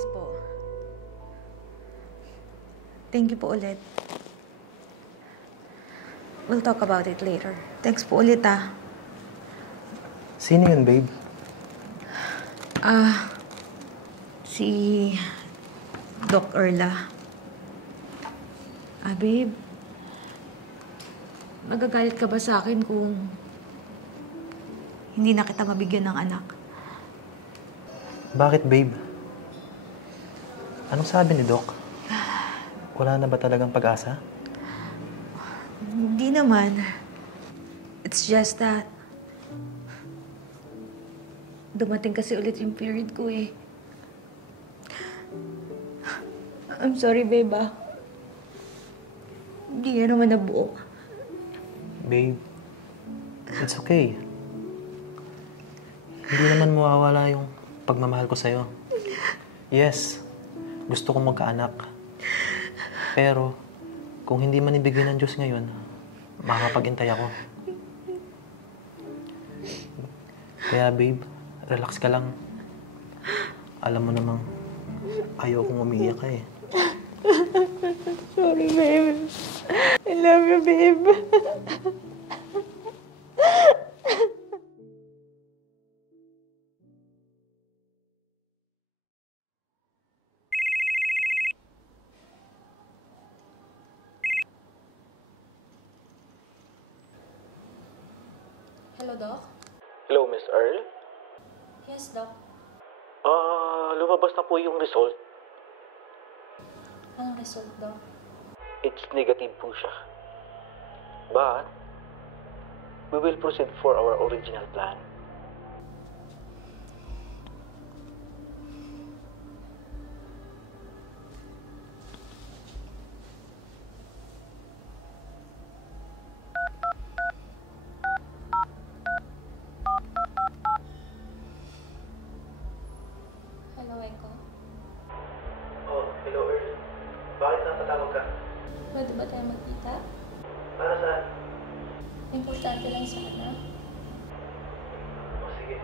Yes po. Thank you po ulit. We'll talk about it later. Thanks po ulit, ah. Sino yun, babe? Si Doc Erla. Babe. Magagalit ka ba sa akin kung hindi na kita mabigyan ng anak? Bakit, babe? Anong sabi ni Doc? Wala na ba talagang pag-asa? Hindi naman. It's just that dumating kasi ulit yung period ko eh. I'm sorry, babe, ah. Hindi yan naman nabuo. Babe, it's okay. Hindi naman mawawala yung pagmamahal ko sa'yo. Yes, gusto kong magkaanak. Pero, kung hindi man ibigay ng Diyos ngayon, makakapag-intay ako. Kaya babe, relax ka lang. Alam mo namang ayaw kong umiiyak ka eh. Sorry, babe. I love you, babe. Hello, Doc? Hello, Miss Earl? Yes, Doc. Lumabas na po yung result. Anong result, Doc? It's negative po siya. But, we will proceed for our original plan. Hello, Echo. Oh, hello Earl. Bakit napatawag ka? Pwede ba tayo magkita? Para saan? Importante lang sana. Oh, sige.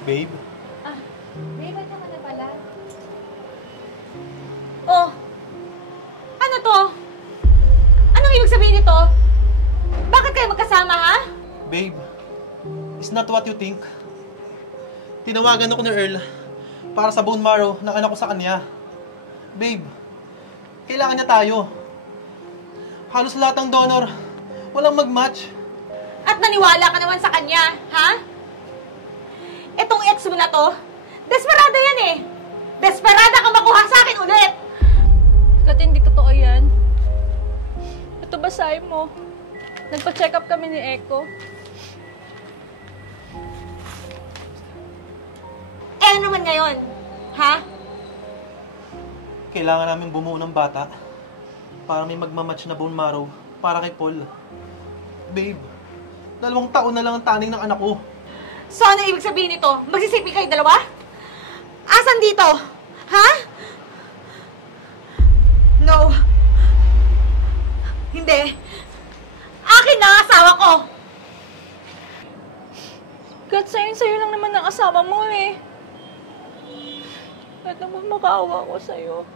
Babe? Babe, ba't naman na pala? Oh! Ano to? Anong ibig sabihin nito? Bakit kayo magkasama, ha? Babe, it's not what you think. Tinawagan ako ni Earl para sa bone marrow ng anak ko sa kanya. Babe, kailangan niya tayo. Halos lahat ng donor, walang mag-match. At naniwala ka naman sa kanya, ha? Etong ex mo na to, desperada yan eh. Desperada kang makuha sa akin ulit. Kat, hindi totoo yan. Ito basahin mo. Nagpa-check up kami ni Echo. Eh, ano naman ngayon? Ha? Kailangan namin bumuo ng bata para may magmamatch na bone marrow para kay Paul. Babe, 2 taon na lang ang taning ng anak ko. So, ano ibig sabihin nito? Magsisiping kayo dalawa? Asan dito? Ha? No. Hindi. Akin na ang asawa ko! Kat, sa'yo lang naman ang asawa mo eh. Kat, naman makaawa ko sa'yo.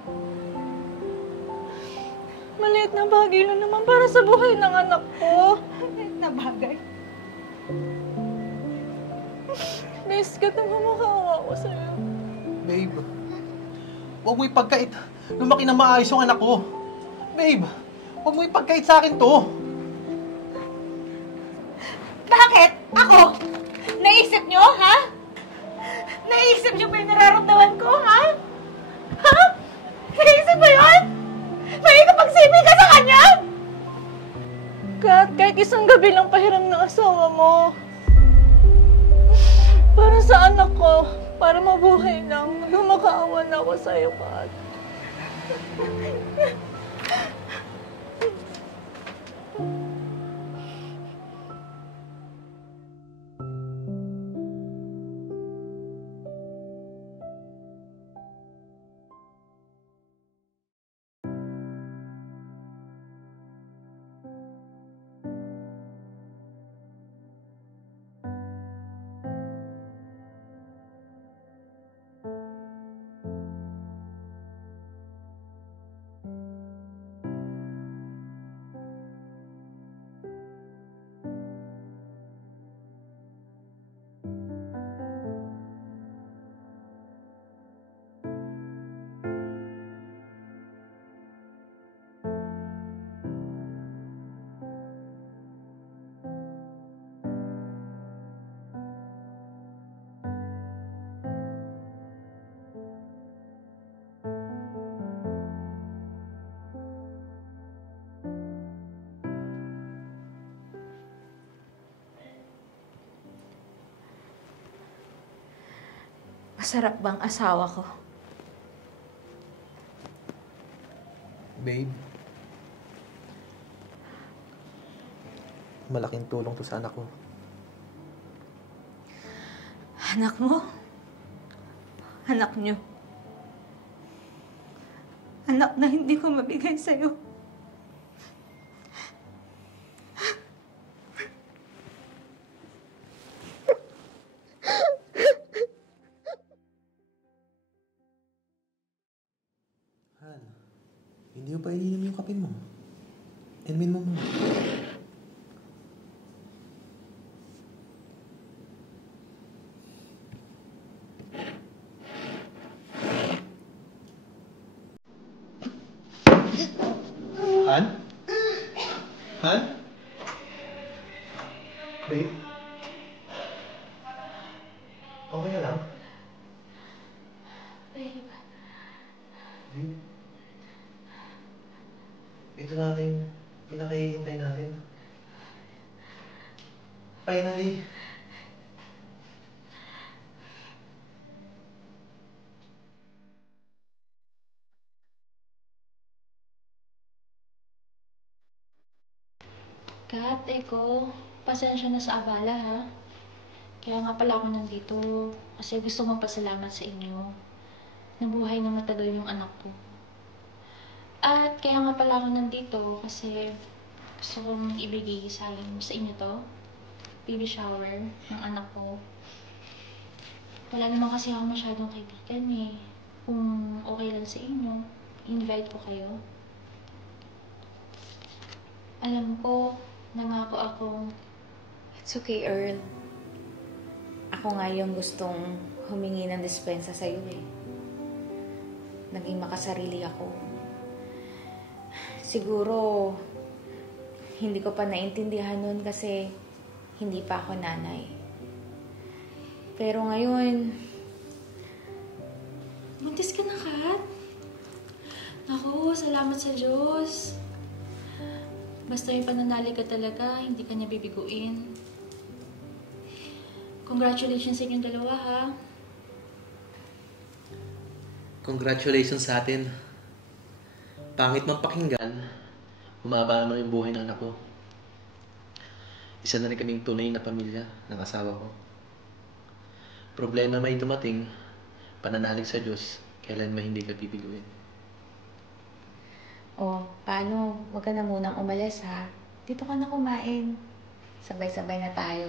Maliit na bagay lang naman para sa buhay ng anak ko. Na bagay. Please, Kat, naman makaawa ko sa'yo. Babe, huwag mo ipagkait. Lumaki na maayos yung anak ko. Babe, huwag mo ipagkait sa akin to. Bakit? Ako? Naisip nyo, ha? Naisip nyo ba yung nararamdaman ko, ha? Ha? Naisip mo yun? May kapagsipin ka sa kanya? Kat, kahit isang gabi lang pahiram ng asawa mo. Para sa anak ko, para mabuhay lang. Makaawa na ako sa'yo, Kat. Masarap bang asawa ko? Babe, malaking tulong to sa anak ko. Anak mo? Anak nyo? Anak na hindi ko mabigay sa'yo. Han, hindi mo pa ininom yung kape mo. Inumin mo muna. Han? Han? Babe? Okay ka lang? Babe, Babe? Ito na yung pinakihintay natin. Finally. Kat, Eko, pasensya na sa abala ha. Kaya nga pala ako nandito kasi gusto magpasalamat sa inyo. Nabuhay na matagal yung anak ko. At kaya nga pala ako nandito kasi gusto kong ibigay sa inyo to. Baby shower ng anak ko. Wala naman kasi ako masyadong kaibigan eh. Kung okay lang sa inyo, invite ko kayo. Alam ko, nangako akong It's okay, Earl. Ako nga yung gustong humingi ng dispensa sa'yo eh. Naging makasarili ako. Siguro, hindi ko pa naintindihan nun kasi hindi pa ako nanay. Pero ngayon, buntis ka na, Kat? Naku, salamat sa Diyos. Basta yung pananalig ka talaga, hindi ka niya bibiguin. Congratulations sa inyong dalawa, ha? Congratulations sa atin. Pangit mang pakinggan, humaba naman yung buhay ng anak ko. Isa na rin kaming tunay na pamilya ng asawa ko. Problema may dumating, pananalig sa Diyos, kailan mo hindi ka bibiguin. paano? Huwag ka na munang umalis ha. Dito ka na kumain. Sabay-sabay na tayo.